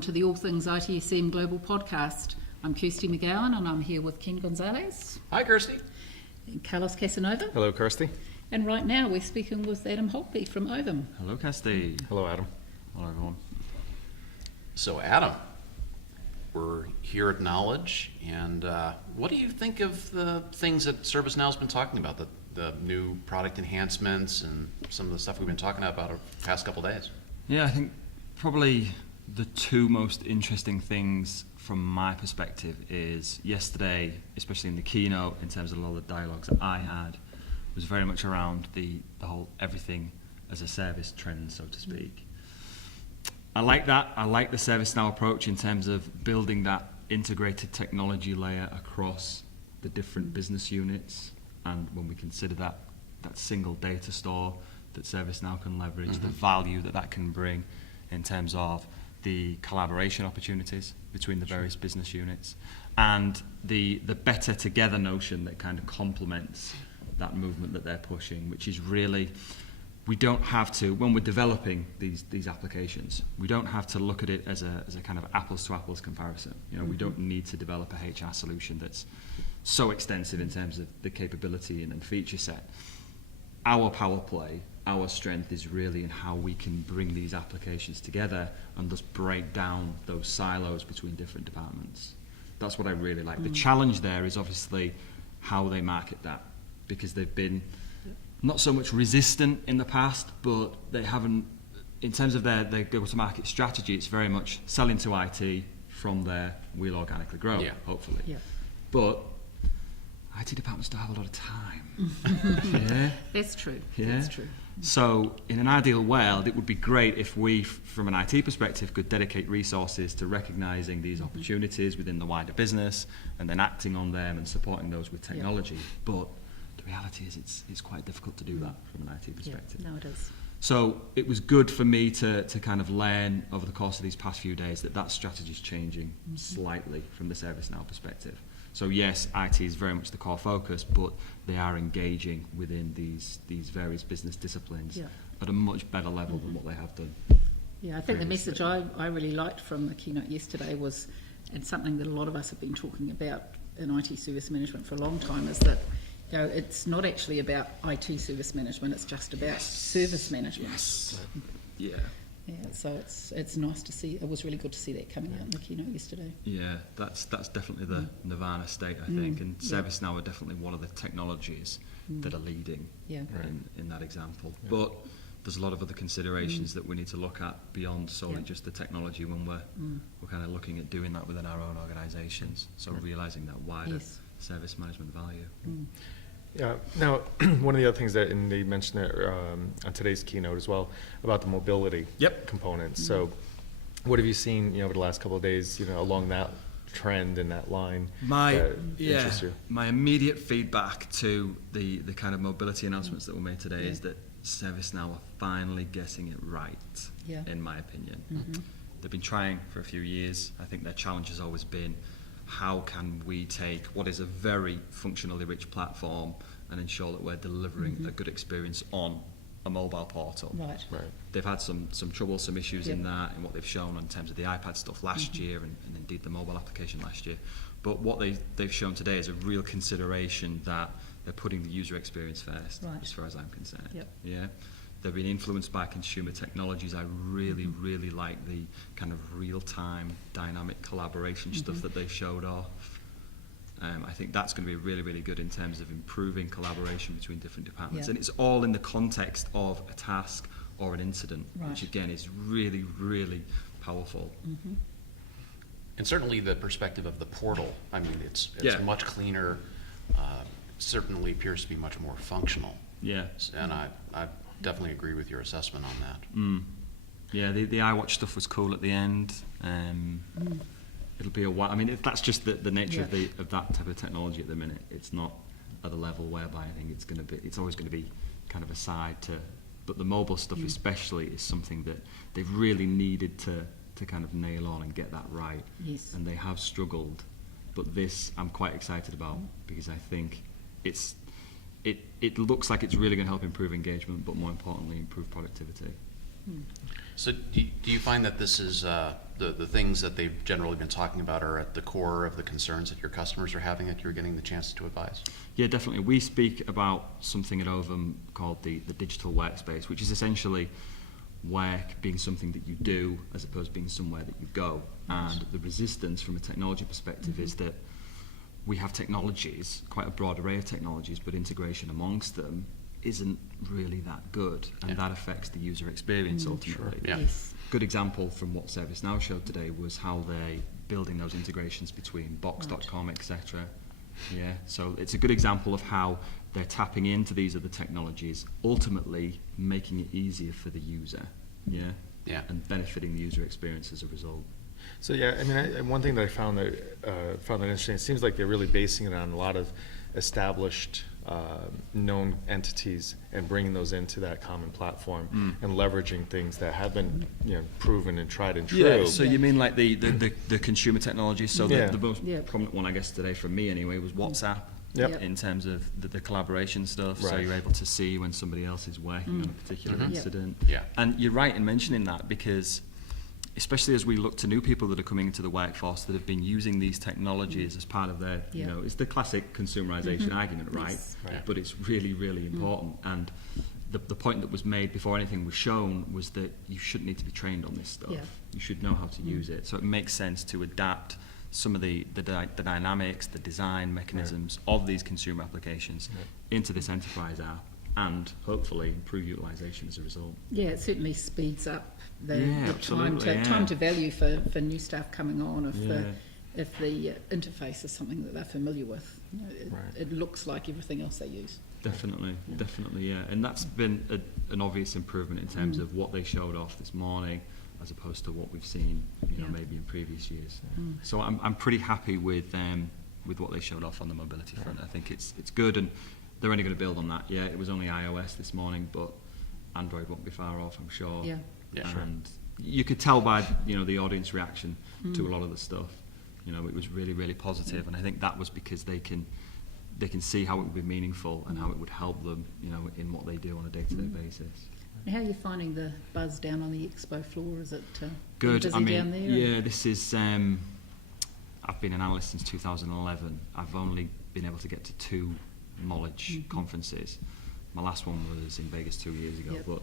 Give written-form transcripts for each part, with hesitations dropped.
welcome to the All Things ITSM Global Podcast. I'm Kirsty McGowan and I'm here with Ken Gonzalez. Hi, Kirsty. And Carlos Casanova. Hello, Kirsty. And right now we're speaking with Adam Holtby from Ovum. Hello, Kirsty. Hello, Adam. Hello, everyone. So, Adam, we're here at Knowledge, and what do you think of the things that ServiceNow's been talking about, the new product enhancements and some of the stuff we've been talking about over the past couple of days? Yeah, I think probably the two most interesting things from my perspective is yesterday, especially in the keynote, in terms of a lot of the dialogues that I had, was very much around the whole everything as a service trend, so to speak. I like that. I like the ServiceNow approach in terms of building that integrated technology layer across the different business units, and when we consider that single data store that ServiceNow can leverage, the value that can bring in terms of the collaboration opportunities between the various business units, and the better together notion that kind of complements that movement that they're pushing, which is really, we don't have to, when we're developing these applications, we don't have to look at it as a kind of apples to apples comparison. You know, we don't need to develop a HR solution that's so extensive in terms of the capability and feature set. Our power play, our strength is really in how we can bring these applications together and just break down those silos between different departments. That's what I really like. The challenge there is obviously how they market that, because they've been not so much resistant in the past, but they haven't, in terms of their go-to-market strategy, it's very much selling to IT. From there, we'll organically grow, hopefully. Yeah. But IT departments don't have a lot of time. Yeah? That's true. Yeah? That's true. So in an ideal world, it would be great if we, from an IT perspective, could dedicate resources to recognizing these opportunities within the wider business and then acting on them and supporting those with technology. But the reality is it's quite difficult to do that from an IT perspective. Yeah, no, it is. So it was good for me to kind of learn over the course of these past few days that strategy is changing slightly from the ServiceNow perspective. So yes, IT is very much the core focus, but they are engaging within these various business disciplines at a much better level than what they have done. Yeah, I think the message I really liked from the keynote yesterday was, and something that a lot of us have been talking about in IT service management for a long time, is that it's not actually about IT service management, it's just about service management. Yes. Yeah. Yeah, so it's nice to see. It was really good to see that coming out in the keynote yesterday. Yeah, that's definitely the nirvana state, I think, and ServiceNow are definitely one of the technologies that are leading in that example. Yeah. But there's a lot of other considerations that we need to look at beyond solely just the technology when we're kind of looking at doing that within our own organisations. So realising that wider service management value. Yeah. Now, one of the other things that, and they mentioned it on today's keynote as well, about the mobility components. So, what have you seen, over the last couple of days, along that trend and that line that interests you? My immediate feedback to the kind of mobility announcements that were made today is that ServiceNow are finally getting it right, in my opinion. They've been trying for a few years. I think their challenge has always been, how can we take what is a very functionally rich platform and ensure that we're delivering a good experience on a mobile portal? Right. They've had some troublesome issues in that, in what they've shown in terms of the iPad stuff last year and indeed the mobile application last year. But what they've shown today is a real consideration that they're putting the user experience first, as far as I'm concerned. Yeah. They've been influenced by consumer technologies. I really, really like the kind of real-time dynamic collaboration stuff that they showed off. I think that's going to be really, really good in terms of improving collaboration between different departments. And it's all in the context of a task or an incident, which again is really, really powerful. And certainly the perspective of the portal, I mean, it's much cleaner, certainly appears to be much more functional. Yeah. And I definitely agree with your assessment on that. Yeah, the iWatch stuff was cool at the end. It'll be a while. I mean, if that's just the nature of that type of technology at the minute. It's not at a level whereby I think it's always going to be kind of a side to. But the mobile stuff especially is something that they've really needed to kind of nail on and get that right. Yes. And they have struggled. But this I'm quite excited about because I think it looks like it's really going to help improve engagement, but more importantly, improve productivity. So do you find that this is the things that they've generally been talking about are at the core of the concerns that your customers are having that you're getting the chance to advise? Yeah, definitely. We speak about something at Ovum called the digital workspace, which is essentially work being something that you do as opposed to being somewhere that you go. And the resistance from a technology perspective is that we have technologies, quite a broad array of technologies, but integration amongst them isn't really that good, and that affects the user experience ultimately. Yeah. Yes. Good example from what ServiceNow showed today was how they're building those integrations between Box.com, etc. Yeah, so it's a good example of how they're tapping into these other technologies, ultimately making it easier for the user. Yeah. Yeah. And benefiting the user experience as a result. So yeah, I mean, one thing that I found that interesting. It seems like they're really basing it on a lot of established, known entities and bringing those into that common platform and leveraging things that have been, proven and tried and true. Yeah. So you mean like the consumer technology? So Yeah. the most prominent one, I guess, today from me anyway, was WhatsApp. Yep. In terms of the collaboration stuff, so Right. you're able to see when somebody else is working on a particular incident. Yeah. And you're right in mentioning that, because especially as we look to new people that are coming into the workforce that have been using these technologies as part of their, it's the classic consumerization argument, right? Yes. Right. But it's really, really important. And the point that was made before anything was shown was that you shouldn't need to be trained on this stuff. Yeah. You should know how to use it. So it makes sense to adapt some of the dynamics, the design mechanisms of these consumer applications into this enterprise app, and hopefully improve utilization as a result. Yeah, it certainly speeds up the absolutely, time to value for new staff coming on if the interface is something that they're familiar with. It looks like everything else they use. Definitely, yeah. And that's been an obvious improvement in terms of what they showed off this morning, as opposed to what we've seen, maybe in previous years. So I'm pretty happy with what they showed off on the mobility front. I think it's good, and they're only going to build on that. Yeah, it was only iOS this morning, but Android won't be far off, I'm sure. Yeah. And you could tell by the audience reaction to a lot of the stuff. It was really, really positive, and I think that was because they can see how it would be meaningful and how it would help them, in what they do on a day-to-day basis. And how are you finding the buzz down on the expo floor? Is it good? busy I mean, down there? yeah, this is. I've been an analyst since 2011. I've only been able to get to 2 knowledge conferences. My last one was in Vegas 2 years ago, but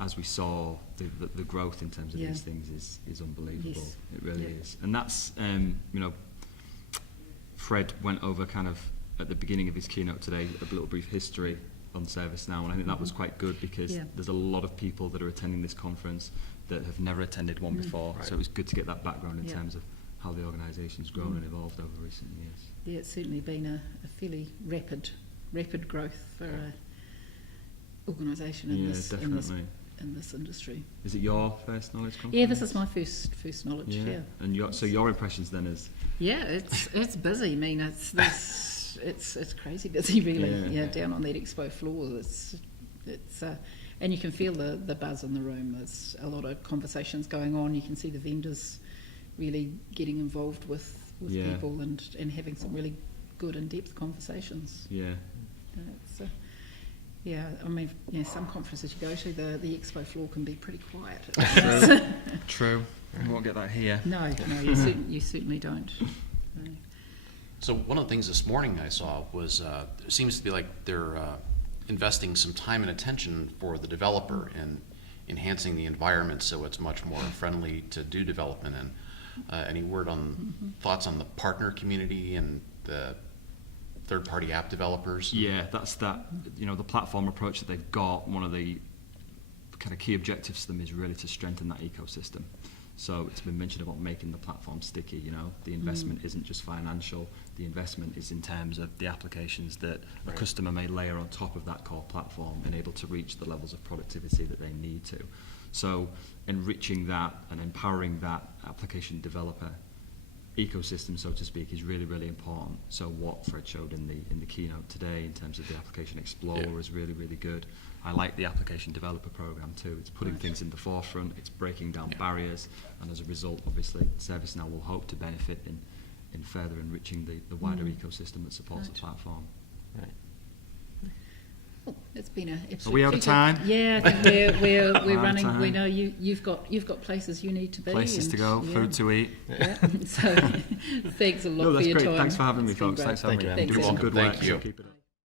as we saw, the growth in terms of these things is unbelievable. Yes. It really is, and that's Fred went over kind of at the beginning of his keynote today a little brief history on ServiceNow, and I think that was quite good, because there's a lot of people that are attending this conference that have never attended one before, so it was good to get that background in terms of how the organisation's grown and evolved over recent years. Yeah, it's certainly been a fairly rapid growth for an organisation in this industry. Is it your first knowledge conference? Yeah, this is my first knowledge. Yeah. And so your impressions then is? Yeah, it's busy. I mean, it's crazy busy, really. Yeah, down on that expo floor, it's and you can feel the buzz in the room. There's a lot of conversations going on. You can see the vendors really getting involved with people and having some really good in-depth conversations. Yeah. I mean, some conferences you go to, the expo floor can be pretty quiet. True. You won't get that here. No, you certainly don't. No. So one of the things this morning I saw was it seems to be like they're investing some time and attention for the developer in enhancing the environment so it's much more friendly to do development in. Any word on thoughts on the partner community and the third-party app developers? Yeah, that's that. The platform approach that they've got, one of the kind of key objectives to them is really to strengthen that ecosystem. So it's been mentioned about making the platform sticky. The investment isn't just financial. The investment is in terms of the applications that a customer may layer on top of that core platform and able to reach the levels of productivity that they need to. So enriching that and empowering that application developer ecosystem, so to speak, is really, really important. So what Fred showed in the keynote today in terms of the Application Explorer is really, really good. I like the Application Developer Program too. It's putting things in the forefront, it's breaking down barriers, and as a result, obviously, ServiceNow will hope to benefit in further enriching the wider ecosystem that supports the platform. Well, it's been been an absolute Are we out of pleasure. time? Yeah, I think we're Out of running. We time. know you've got places you need to be. Places to and, go, yeah. food to eat. Yeah. So thanks a lot No, for that's your great. time. Thanks for having me, It's been folks. great. Thanks for having Thank me. you, You're Adam. doing some Thanks, good Adam. work. Thank So you. keep it up.